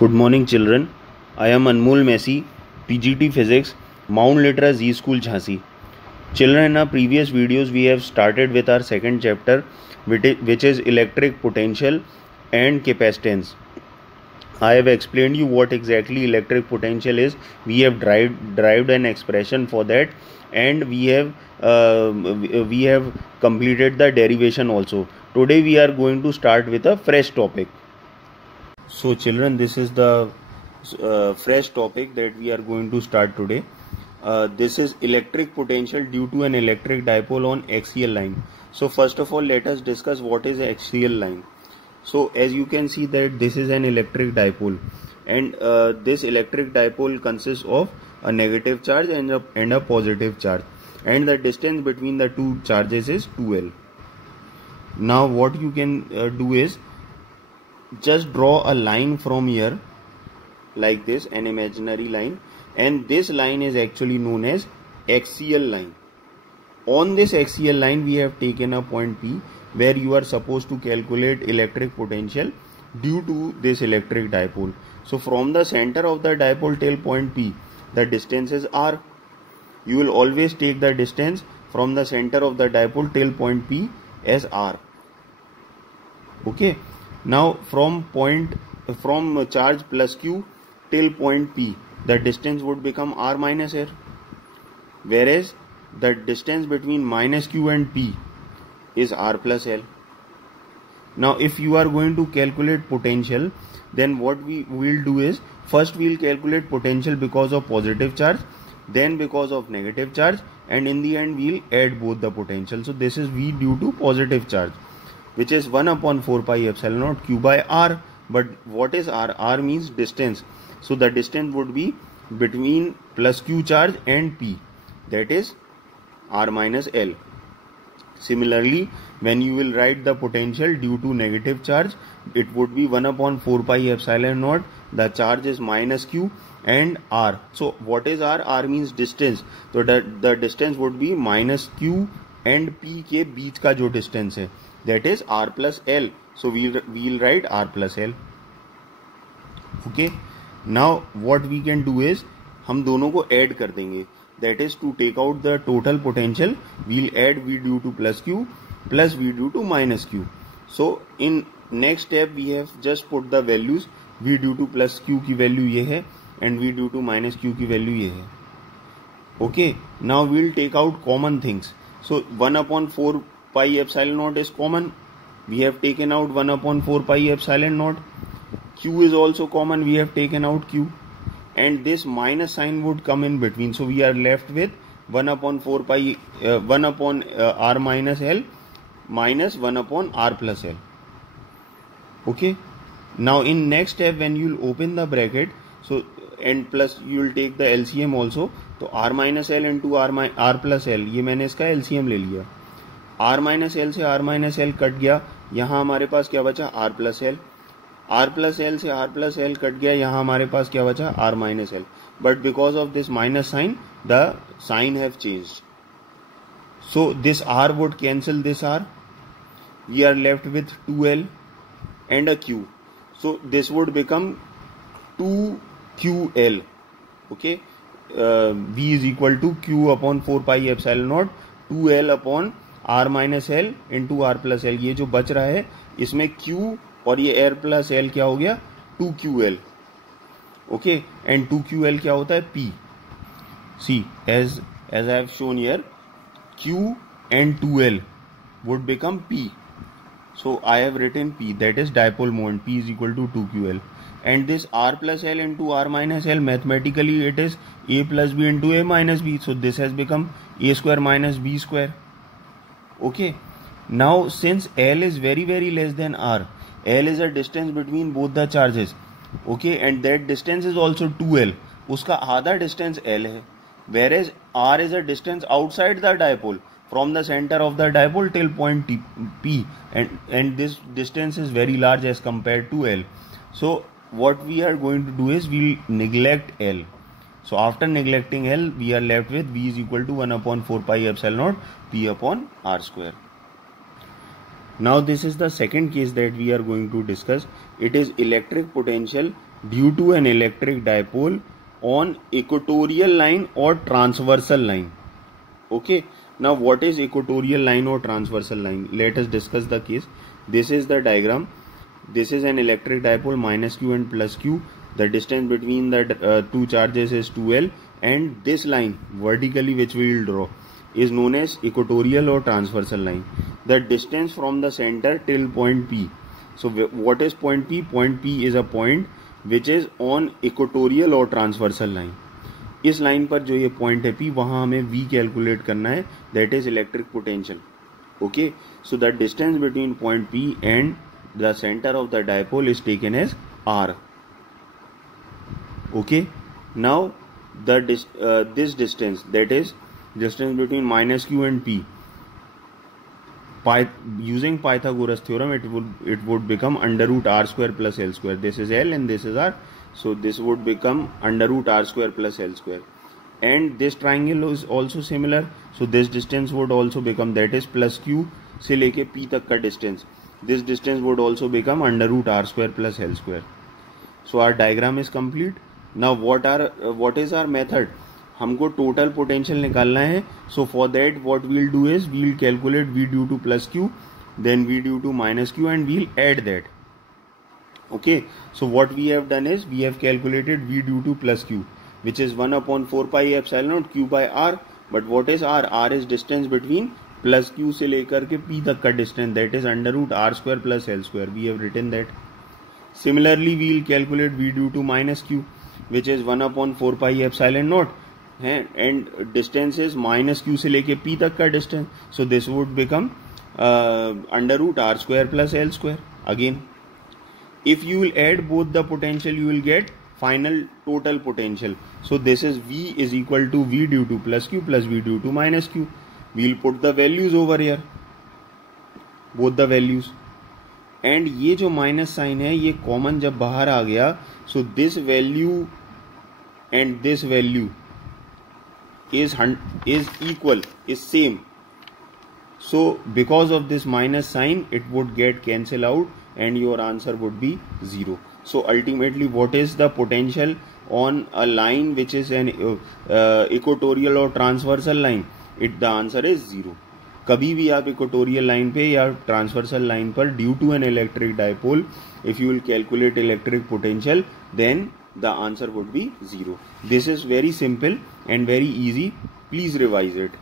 Good morning, children. I am Anmol Messi, PGT Physics, Mount Litra Z School, Jhansi. Children, in our previous videos, we have started with our second chapter, which is electric potential and capacitance. I have explained you what exactly electric potential is. We have derived an expression for that, and we have completed the derivation also. Today we are going to start with a fresh topic. So children, this is the fresh topic that we are going to start today. This is electric potential due to an electric dipole on axial line. So first of all, let us discuss what is axial line. So as you can see that this is an electric dipole, and this electric dipole consists of a negative charge and a positive charge, and the distance between the two charges is 2L. Now what you can do is just draw a line from here like this, an imaginary line, and this line is actually known as axial line. On this axial line we have taken a point P where you are supposed to calculate electric potential due to this electric dipole. So from the center of the dipole till point P, the distance is R. You will always take the distance from the center of the dipole till point P as R. Okay. Now from charge plus Q till point P, the distance would become R minus R, whereas the distance between minus Q and P is R plus L. Now if you are going to calculate potential, then what we will do is, first we will calculate potential because of positive charge, then because of negative charge, and in the end we will add both the potential. So this is V due to positive charge, which is 1 upon 4 pi epsilon naught Q by R. But what is R? R means distance. So the distance would be between plus Q charge and P, that is R minus L. Similarly, when you will write the potential due to negative charge, it would be 1 upon 4 pi epsilon naught. The charge is minus Q and R. So what is R? R means distance. So the distance would be minus Q and P के बीच का जो distance है, that is R plus L. So we'll write R plus L. Okay. Now what we can do is, हम दोनों को add कर देंगे. That is, to take out the total potential, we'll add V due to plus Q plus V due to minus Q. So in next step we have just put the values. V due to plus Q की value ये है and V due to minus Q की value ये है. Okay. Now we'll take out common things. So 1 upon 4 pi epsilon naught is common. We have taken out 1 upon 4 pi epsilon naught. Q is also common. We have taken out Q. And this minus sign would come in between. So we are left with 1 upon 4 pi, 1 upon R minus L minus 1 upon R plus L. Okay. Now in next step, when you will open the bracket, so and plus you will take the LCM also. तो R minus L into R plus L, ये मैंने इसका LCM ले लिया. R minus L से R minus L cut गया, यहाँ हमारे पास क्या बचा? R plus L. R plus L से R plus L कट गया, यहाँ हमारे पास क्या बचा? R minus L. But because of this minus sign, the sign have changed. So this R would cancel this R. We are left with 2L and a Q. So this would become 2QL. Okay. V is equal to Q upon 4 pi epsilon naught 2L upon R minus L into R plus L. ये जो बच रहा है इसमें Q और ये R plus L क्या हो गया? 2QL. Okay. And 2QL क्या होता है? P. See, as I have shown here, Q and 2L would become P. So I have written P, that is dipole moment. P is equal to 2QL. And this R plus L into R minus L, mathematically it is A plus B into A minus B. So this has become A square minus B square. Okay. Now since L is very less than R, L is a distance between both the charges. Okay. And that distance is also 2L. उसका आधा distance L है. Whereas R is a distance outside the dipole, from the center of the dipole till point P. And this distance is very large as compared to L. So what we are going to do is we'll neglect L. So after neglecting L, we are left with V is equal to 1 upon 4 pi epsilon naught P upon R square. Now this is the second case that we are going to discuss. It is electric potential due to an electric dipole on equatorial line or transversal line. Okay, now what is equatorial line or transversal line? Let us discuss the case. This is the diagram. This is an electric dipole, minus q and plus q. The distance between the two charges is 2l, and this line vertically which we will draw is known as equatorial or transversal line. The distance from the center till point P. So what is point P? Point P is a point which is on equatorial or transversal line. इस line पर जो ये point है P, वहां हमें V calculate करना है, that is electric potential. Okay, so the distance between point P and the centre of the dipole is taken as R. Okay, now this distance, that is distance between minus q and P, using Pythagoras theorem, it would become under root r square plus l square. This is L and this is R, so this would become under root r square plus l square. And this triangle is also similar, so this distance would also become, that is plus q से लेके P तक का distance, this distance would also become under root r square plus l square. So our diagram is complete. Now what is our method? हमको total potential निकालना है. So for that what we'll do is we'll calculate V due to plus q, then V due to minus q, and we'll add that. Okay, so what we have done is we have calculated V due to plus q, which is 1 upon 4 pi epsilon naught q by r. But what is r? R is distance between plus q से लेकर के p तक का distance, that is under root r square plus l square. We have written that. Similarly, we will calculate V due to minus q, which is 1 upon 4 pi epsilon naught, and distance is minus q से लेके p तक का distance, so this would become under root r square plus l square. Again, if you will add both the potential, you will get final total potential. So this is V is equal to V due to plus q plus V due to minus q. We will put the values over here, both the values. And ये जो minus sign है ये common जब बाहर आ गया, so this value and this value is equal, is same. So because of this minus sign, it would get cancel out and your answer would be 0. So ultimately, what is the potential on a line which is an equatorial or transversal line? The answer is 0. कभी भी आप equatorial line पे या transversal line पर due to an electric dipole, if you will calculate electric potential, then the answer would be 0. This is very simple and very easy. Please revise it.